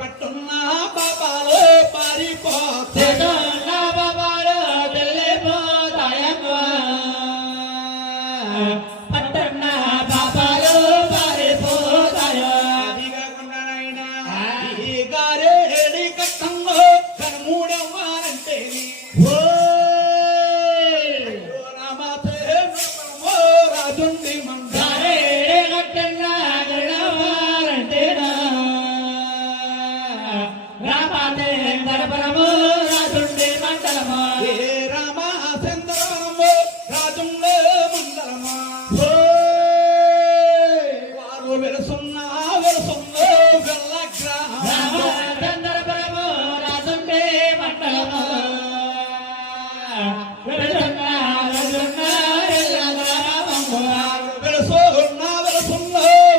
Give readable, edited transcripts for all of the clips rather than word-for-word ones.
పట్టున్న బాబాలు పారిపోతే బాబాలు వెళ్ళిపోతాయమ్మా పట్టున్న బాబాలు పారిపోతాయో అది కాకుండా నాయనా ఈ గారేడి కట్టంలో కనుమూడవ్వాలంటే రామాతే రాజుండి గారే కట్టంగా గడవాలంటేనా రామాతే దడపరము రాజుండి మండలమా ఏ రామచంద్రవరము రాజుండే మండలమా వారు వెలుసున్న వెళ్ళ గ్రామం రామచంద్రపురము రాజుండి మండలమా వెలుసున్న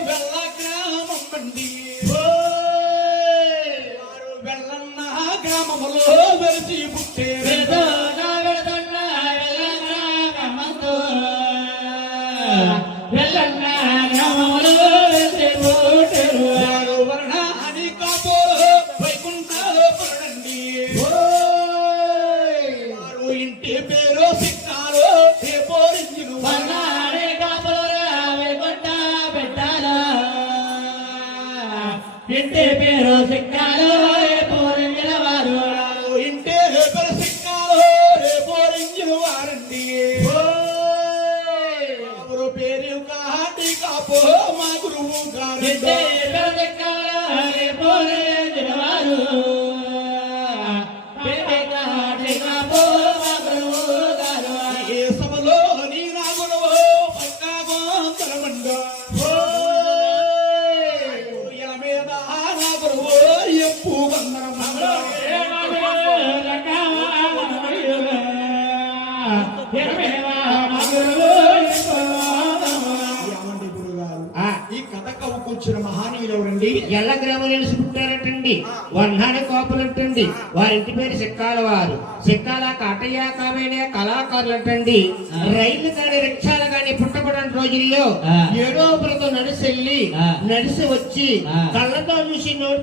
వెళ్ళ గ్రామం పండి వారు వెళ్ళన్న గ్రామములో వెలిసి పుట్టే వారు వర్ణాని కాపోలు వైకుంఠాలు పురండి వారు ఇంటి పేరు సిక్కాలు ఏ పోరించిన ఇంటి పేరు సిక్కాలు పోరించిన వారు ఇంటి పేరు సిక్కాలు ఏ పోరించిన వారండి ఎవరు పేరు కాటి కాపో మా గురువు గారు ఇంటి పేరు సిక్కాలు పోరించిన వారు ఏ సభలో నీ నా గురువు పక్కా బాంతరమండ ఇలా మీద నా గురువు ఎప్పు బందరమండ ఏమండి గురుగారు ఈ కథ కవు కూర్చున్న మహానీయులు ఎవరండి ఎల్ల గ్రామం నిలిచి పుట్టారటండి వర్ణాన్ని కోపలటండి వారింటి పేరు సిక్కాల వారు సిక్కాల కాటయ్య కావేనే కళాకారులు అంటండి రైలు కానీ రిక్షాలు కానీ పుట్టబడిన రోజుల్లో ఏడో బ్రతం నడిచి వెళ్ళి నడిచి వచ్చి కళ్ళతో చూసి